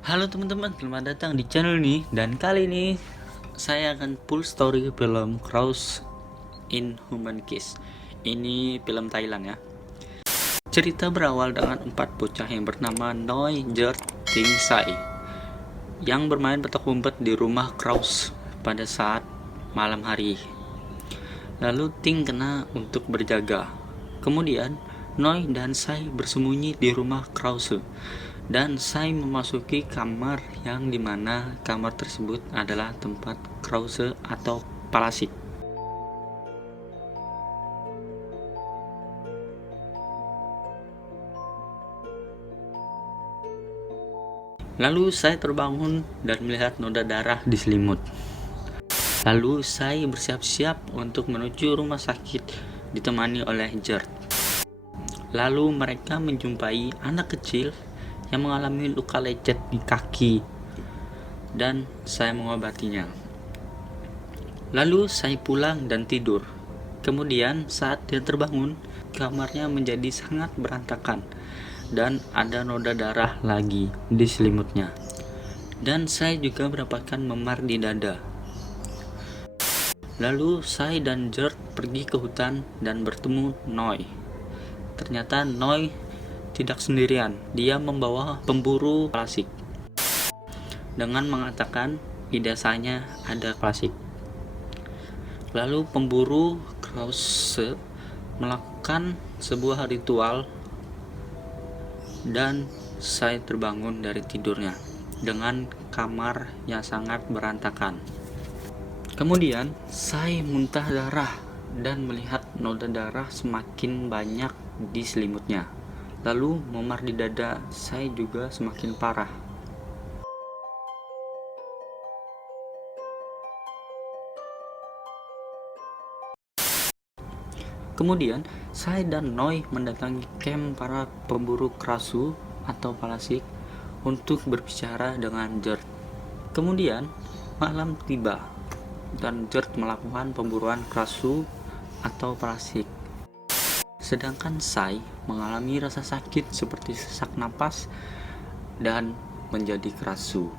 Halo teman-teman, selamat datang di channel ini. Dan kali ini saya akan full story film Cross in Human Kiss. Ini film Thailand ya. Cerita berawal dengan 4 bocah yang bernama Noi, Jert, Ting, Sai yang bermain petak umpet di rumah Kraus pada saat malam hari. Lalu Ting kena untuk berjaga. Kemudian Noi dan Sai bersembunyi di rumah Krause dan Sai memasuki kamar yang dimana kamar tersebut adalah tempat Krause atau Palasik. Lalu Sai terbangun dan melihat noda darah di selimut. Lalu Sai bersiap-siap untuk menuju rumah sakit ditemani oleh Jert. Lalu mereka menjumpai anak kecil yang mengalami luka lecet di kaki dan saya mengobatinya. Lalu saya pulang dan tidur. Kemudian saat dia terbangun, kamarnya menjadi sangat berantakan dan ada noda darah lagi di selimutnya. Dan saya juga mendapatkan memar di dada. Lalu saya dan Jert pergi ke hutan dan bertemu Noi. Ternyata Noi tidak sendirian, dia membawa pemburu Palasik dengan mengatakan di desanya ada Palasik. Lalu pemburu Krause melakukan sebuah ritual dan saya terbangun dari tidurnya dengan kamar yang sangat berantakan. Kemudian saya muntah darah dan melihat noda darah semakin banyak di selimutnya. Lalu memar di dada saya juga semakin parah. Kemudian saya dan Noi mendatangi camp para pemburu Krasu atau Palasik untuk berbicara dengan Jert. Kemudian malam tiba dan Jert melakukan pemburuan Krasu atau Palasik. Sedangkan Sai mengalami rasa sakit seperti sesak napas dan menjadi Krasu.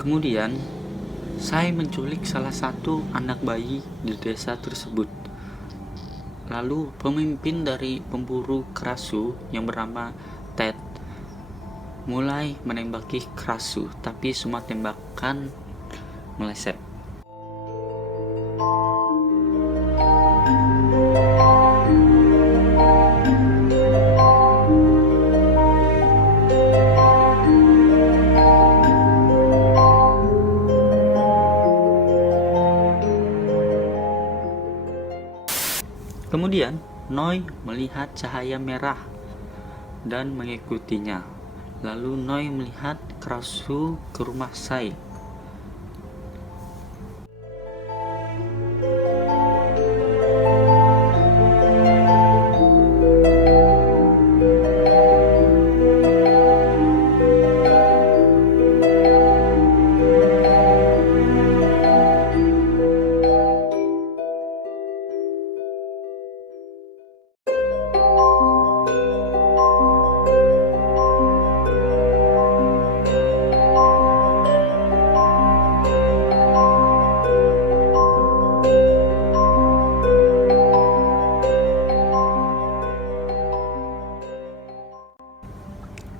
Kemudian Sai menculik salah satu anak bayi di desa tersebut. Lalu pemimpin dari pemburu Krasu yang bernama Ted mulai menembaki Krasu, tapi semua tembakan meleset. Kemudian Noi melihat cahaya merah dan mengikutinya. Lalu Noi melihat Krasu ke rumah Sai.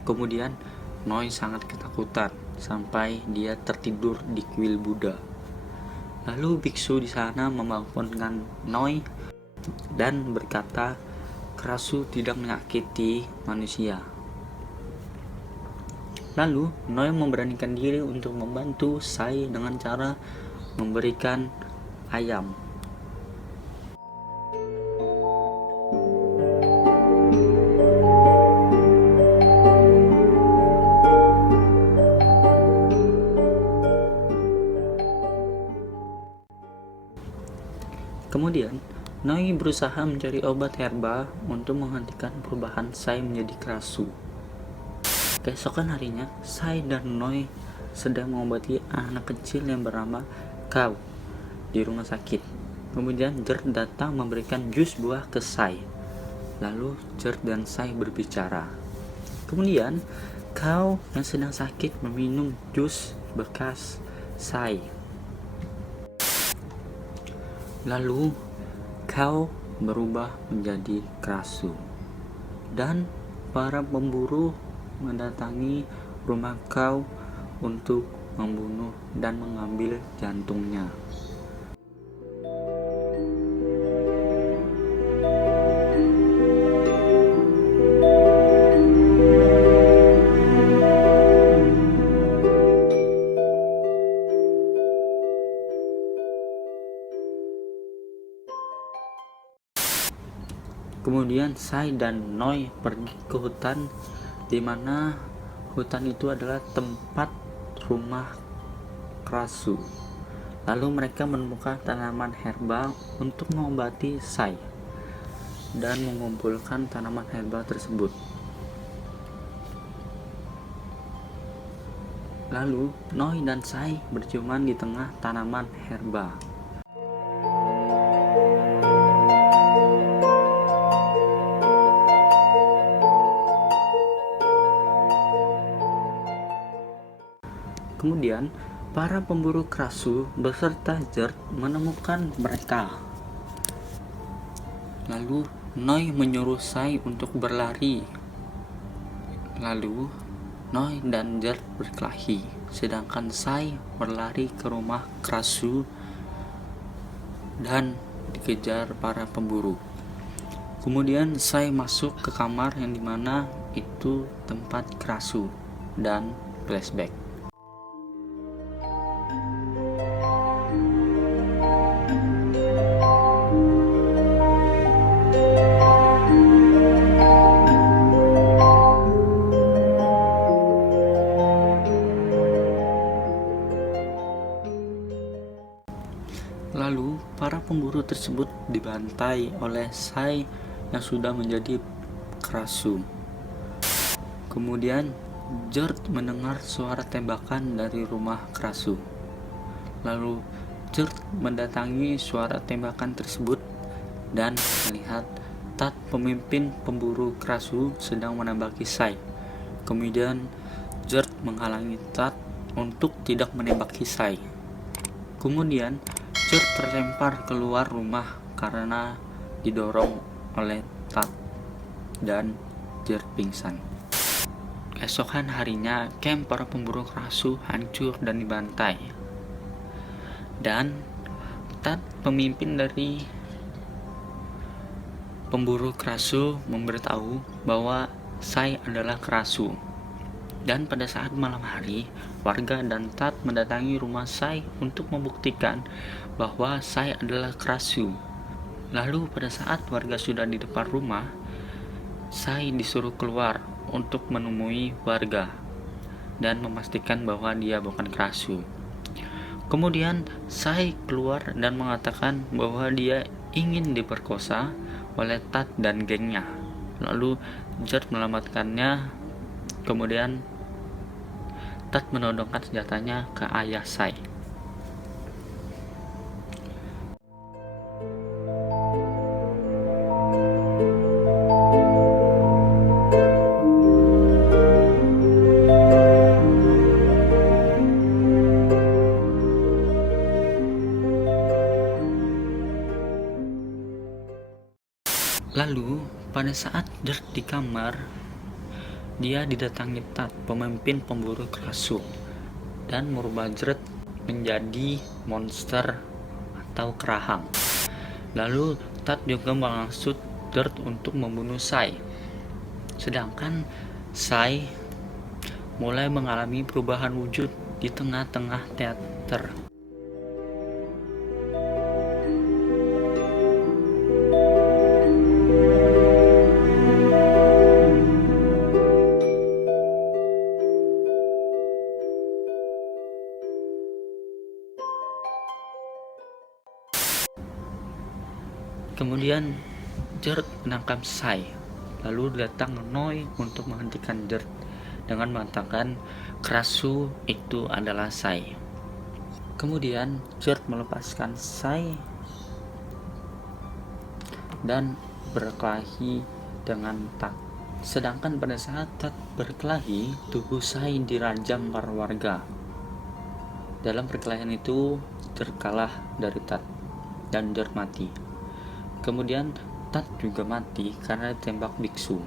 Kemudian Noi sangat ketakutan sampai dia tertidur di kuil Buddha. Lalu biksu di sana membangunkan Noi dan berkata, Krasu tidak menyakiti manusia. Lalu Noi memberanikan diri untuk membantu Sai dengan cara memberikan ayam. Kemudian Noi berusaha mencari obat herba untuk menghentikan perubahan Sai menjadi Krasu. Keesokan harinya, Sai dan Noi sedang mengobati anak kecil yang bernama Kau di rumah sakit. Kemudian Gert datang memberikan jus buah ke Sai. Lalu Gert dan Sai berbicara. Kemudian Kau yang sedang sakit meminum jus bekas Sai. Lalu Kau berubah menjadi Krasu. Dan para pemburu mendatangi rumah Kau untuk membunuh dan mengambil jantungnya. Kemudian Sai dan Noi pergi ke hutan, di mana hutan itu adalah tempat rumah Krasu. Lalu mereka menemukan tanaman herba untuk mengobati Sai dan mengumpulkan tanaman herba tersebut. Lalu Noi dan Sai berciuman di tengah tanaman herba. Kemudian, para pemburu Krasu beserta Gert menemukan mereka. Lalu, Noi menyuruh Sai untuk berlari. Lalu, Noi dan Gert berkelahi, sedangkan Sai berlari ke rumah Krasu dan dikejar para pemburu. Kemudian, Sai masuk ke kamar yang dimana itu tempat Krasu dan flashback. Lalu, para pemburu tersebut dibantai oleh Sai yang sudah menjadi Krasu. Kemudian, Gert mendengar suara tembakan dari rumah Krasu. Lalu, Gert mendatangi suara tembakan tersebut dan melihat Tat, pemimpin pemburu Krasu, sedang menembaki Sai. Kemudian, Gert menghalangi Tat untuk tidak menembaki Sai. Kemudian, Gert terlempar keluar rumah karena didorong oleh Tat dan Gert pingsan. Keesokan harinya, camp para pemburu Krasu hancur dan dibantai. Dan Tat, pemimpin dari pemburu Krasu, memberitahu bahwa Sai adalah Krasu. Dan pada saat malam hari, warga dan Tat mendatangi rumah Sai untuk membuktikan bahwa Sai adalah Krasu. Lalu pada saat warga sudah di depan rumah, Sai disuruh keluar untuk menemui warga dan memastikan bahwa dia bukan Krasu. Kemudian Sai keluar dan mengatakan bahwa dia ingin diperkosa oleh Tat dan gengnya. Lalu Gert menyelamatkannya. Kemudian Tat menodongkan senjatanya ke ayah Sai. Lalu, pada saat Gert di kamar, dia didatangi Tat, pemimpin pemburu Krasu, dan merubah Gert menjadi monster atau kerahang. Lalu, Tat juga mengaksud Gert untuk membunuh Sai. Sedangkan Sai mulai mengalami perubahan wujud di tengah-tengah teater. Kemudian Gert menangkap Sai. Lalu datang Noi untuk menghentikan Gert dengan mengatakan Krasu itu adalah Sai. Kemudian George melepaskan Sai dan berkelahi dengan Tat. Sedangkan pada saat Tat berkelahi, tubuh Sai dirajam para warga. Dalam perkelahian itu terkalah dari Tat dan George mati. Kemudian Tat juga mati karena ditembak biksu.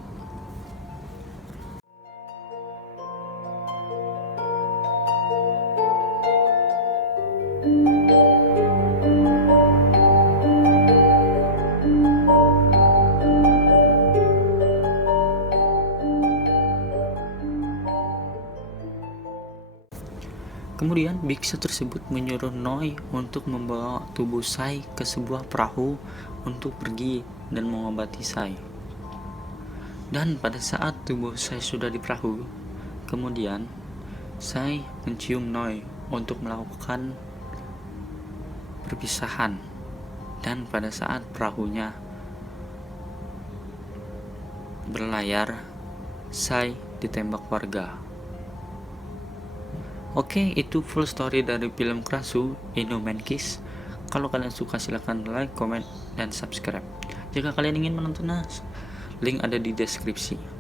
Kemudian biksu tersebut menyuruh Noi untuk membawa tubuh Sai ke sebuah perahu untuk pergi dan mengobati Sai. Dan pada saat tubuh Sai sudah di perahu, kemudian Sai mencium Noi untuk melakukan perpisahan. Dan pada saat perahunya berlayar, Sai ditembak warga. Oke, itu full story dari film Krasu Inhuman Kiss. Kalau kalian suka silahkan like, comment, dan subscribe. Jika kalian ingin menontonnya, link ada di deskripsi.